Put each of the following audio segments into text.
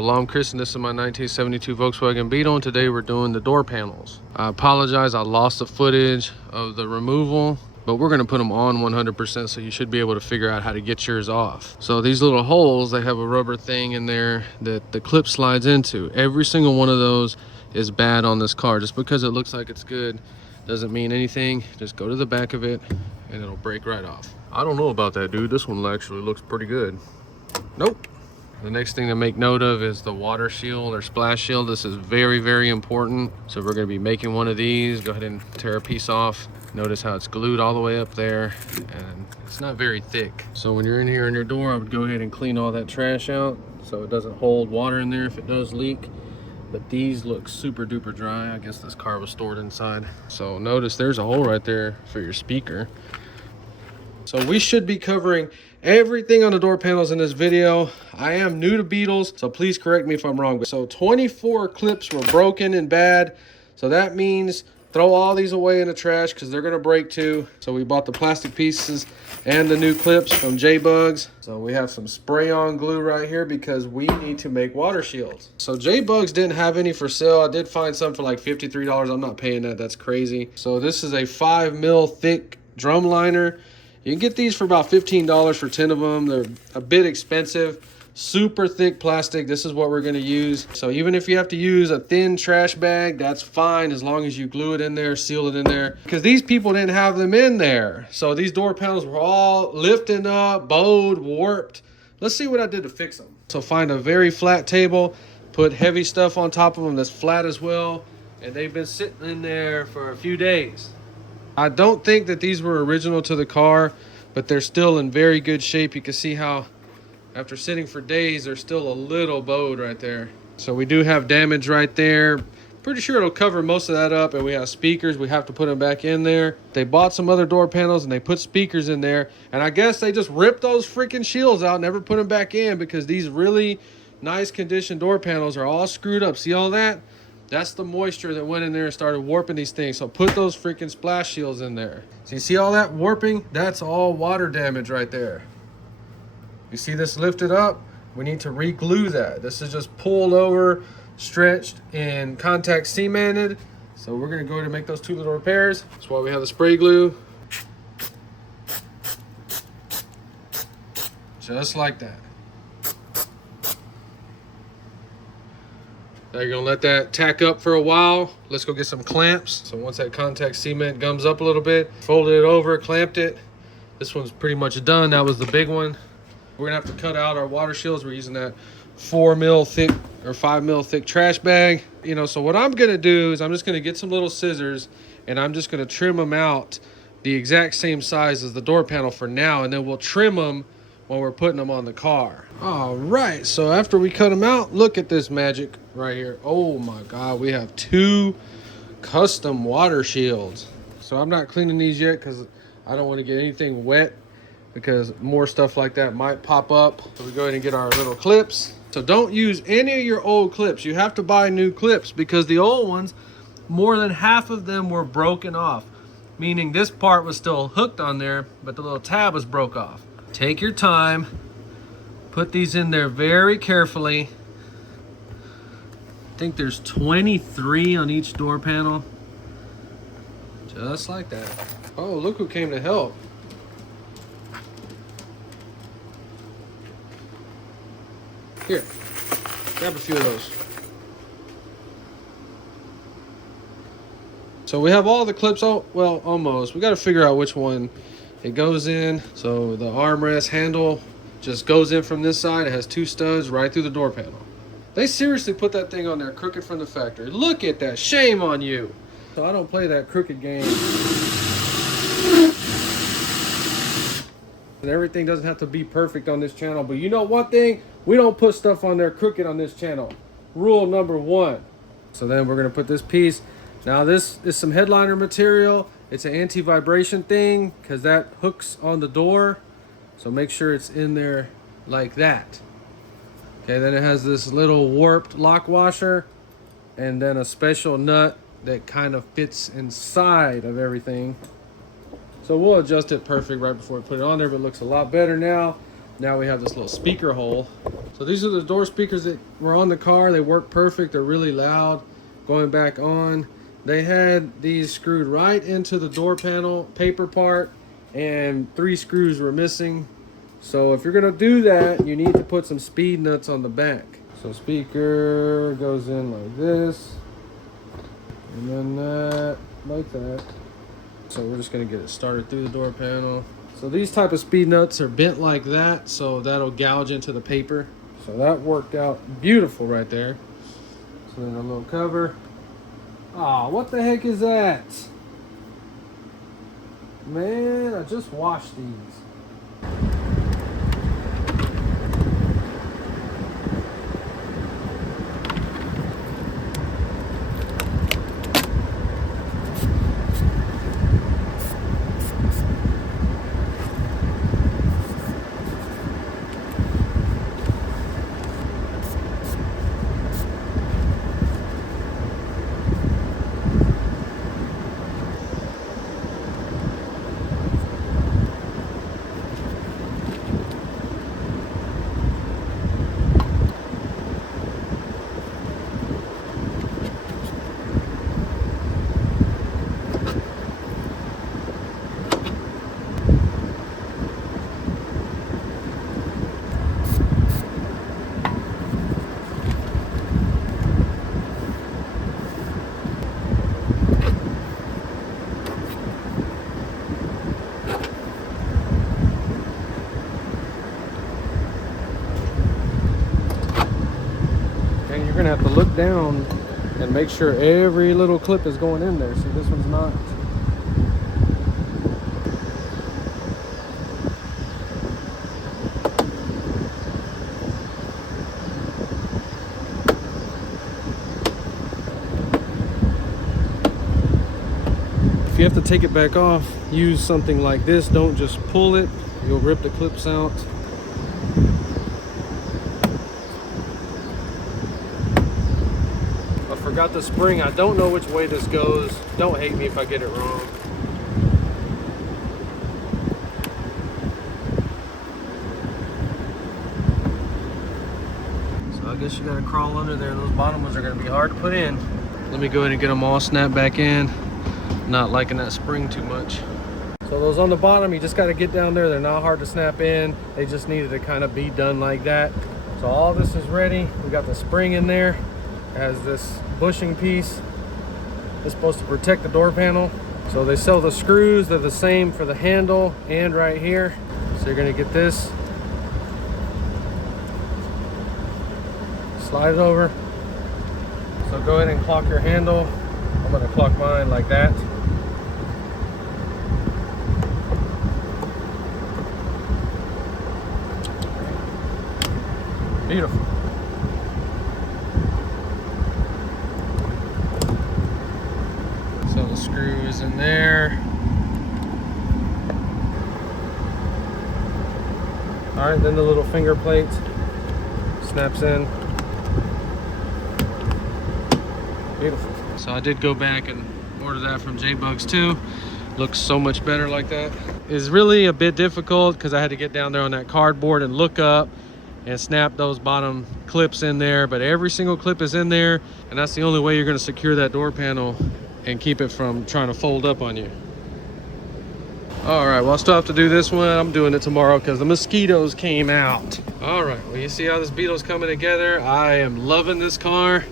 Well, I'm Chris and this is my 1972 Volkswagen Beetle, and today we're doing the door panels. I apologize, I lost the footage of the removal, but we're gonna put them on 100%, so you should be able to figure out how to get yours off. So these little holes, they have a rubber thing in there that the clip slides into. Every single one of those is bad on this car. Just because it looks like it's good doesn't mean anything. Just go to the back of it and it'll break right off. I don't know about that, dude. This one actually looks pretty good. Nope. The next thing to make note of is the water shield or splash shield. This is very, very important. So we're gonna be making one of these. Go ahead and tear a piece off. Notice how it's glued all the way up there and it's not very thick. So when you're in here in your door, I would go ahead and clean all that trash out so it doesn't hold water in there if it does leak. But these look super duper dry. I guess this car was stored inside. So notice there's a hole right there for your speaker. So we should be covering everything on the door panels in this video. I am new to Beetles, so please correct me if I'm wrong. So 24 clips were broken and bad. So that means throw all these away in the trash because they're gonna break too. So we bought the plastic pieces and the new clips from J-Bugs. So we have some spray-on glue right here because we need to make water shields. So J-Bugs didn't have any for sale. I did find some for like $53. I'm not paying that, that's crazy. So this is a 5 mil thick drum liner. You can get these for about $15 for 10 of them. They're a bit expensive. Super thick plastic. This is what we're going to use. So even if you have to use a thin trash bag, that's fine as long as you glue it in there, seal it in there. Because these people didn't have them in there. So these door panels were all lifting up, bowed, warped. Let's see what I did to fix them. So find a very flat table, put heavy stuff on top of them that's flat as well. And they've been sitting in there for a few days. I don't think that these were original to the car, but they're still in very good shape. You can see how after sitting for days, they're still a little bowed right there. So we do have damage right there. Pretty sure it'll cover most of that up, and we have speakers. We have to put them back in there. They bought some other door panels and they put speakers in there, and I guess they just ripped those freaking shields out, never put them back in because these really nice condition door panels are all screwed up. See all that? That's the moisture that went in there and started warping these things. So put those freaking splash shields in there. So you see all that warping? That's all water damage right there. You see this lifted up? We need to re-glue that. This is just pulled over, stretched, and contact cemented. So we're gonna go ahead and make those two little repairs. That's why we have the spray glue. Just like that. Now you're gonna let that tack up for a while. Let's go get some clamps. So once that contact cement gums up a little bit, folded it over, clamped it. This one's pretty much done. That was the big one. We're gonna have to cut out our water shields. We're using that 4 mil thick or 5 mil thick trash bag. You know, so what I'm gonna do is I'm just gonna get some little scissors and I'm just gonna trim them out the exact same size as the door panel for now, and then we'll trim them when we're putting them on the car. All right, so after we cut them out, look at this magic right here. Oh my God, we have 2 custom water shields. So I'm not cleaning these yet because I don't want to get anything wet because more stuff like that might pop up. So we go ahead and get our little clips. So don't use any of your old clips. You have to buy new clips because the old ones, more than half of them were broken off, meaning this part was still hooked on there, but the little tab was broke off. Take your time, put these in there very carefully. I think there's 23 on each door panel. Just like that. Oh, look who came to help. Here, grab a few of those. So we have all the clips, oh, well, almost. We got to figure out which one it goes in. So the armrest handle just goes in from this side. It has 2 studs right through the door panel. They seriously put that thing on there crooked from the factory. Look at that, shame on you. So I don't play that crooked game. And everything doesn't have to be perfect on this channel, but you know one thing? We don't put stuff on there crooked on this channel. Rule number 1. So then we're gonna put this piece. Now this is some headliner material. It's an anti-vibration thing because that hooks on the door. So make sure it's in there like that. Okay, then it has this little warped lock washer and then a special nut that kind of fits inside of everything. So we'll adjust it perfect right before we put it on there, but it looks a lot better now. Now we have this little speaker hole. So these are the door speakers that were on the car. They work perfect. They're really loud. Going back on, they had these screwed right into the door panel paper part, and 3 screws were missing. So if you're gonna do that, you need to put some speed nuts on the back. So speaker goes in like this, and then that, like that. So we're just gonna get it started through the door panel. So these type of speed nuts are bent like that, so that'll gouge into the paper. So that worked out beautiful right there. So then a little cover. Ah, what the heck is that? Man, I just washed these. And you're gonna have to look down and make sure every little clip is going in there. See, this one's not. If you have to take it back off, use something like this. Don't just pull it. You'll rip the clips out. I forgot the spring. I don't know which way this goes. Don't hate me if I get it wrong. So I guess you gotta crawl under there. Those bottom ones are gonna be hard to put in. Let me go ahead and get them all snapped back in. Not liking that spring too much. So those on the bottom, you just got to get down there. They're not hard to snap in. They just needed to kind of be done like that. So all this is ready. We got the spring in there. It has this bushing piece. It's supposed to protect the door panel. So they sell the screws. They're the same for the handle and right here. So you're going to get this. Slide it over. So go ahead and clock your handle. I'm going to clock mine like that. Beautiful. So the screw is in there. All right, then the little finger plate snaps in. Beautiful. So I did go back and order that from J-Bugs too. Looks so much better like that. It's really a bit difficult because I had to get down there on that cardboard and look up and snap those bottom clips in there, but every single clip is in there, and that's the only way you're going to secure that door panel and keep it from trying to fold up on you. All right, well, I still have to do this one. I'm doing it tomorrow because the mosquitoes came out. All right, well, you see how this Beetle's coming together. I am loving this car.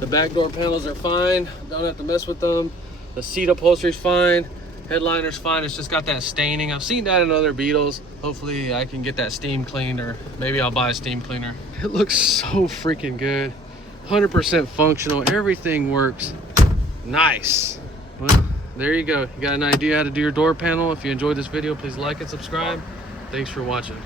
The back door panels are fine. Don't have to mess with them. The seat upholstery's fine. Headliner's fine. It's just got that staining. I've seen that in other Beetles. Hopefully I can get that steam cleaned, or maybe I'll buy a steam cleaner. It looks so freaking good. 100% functional. Everything works. Nice. Well, there you go. You got an idea how to do your door panel. If you enjoyed this video, please like and subscribe. Thanks for watching.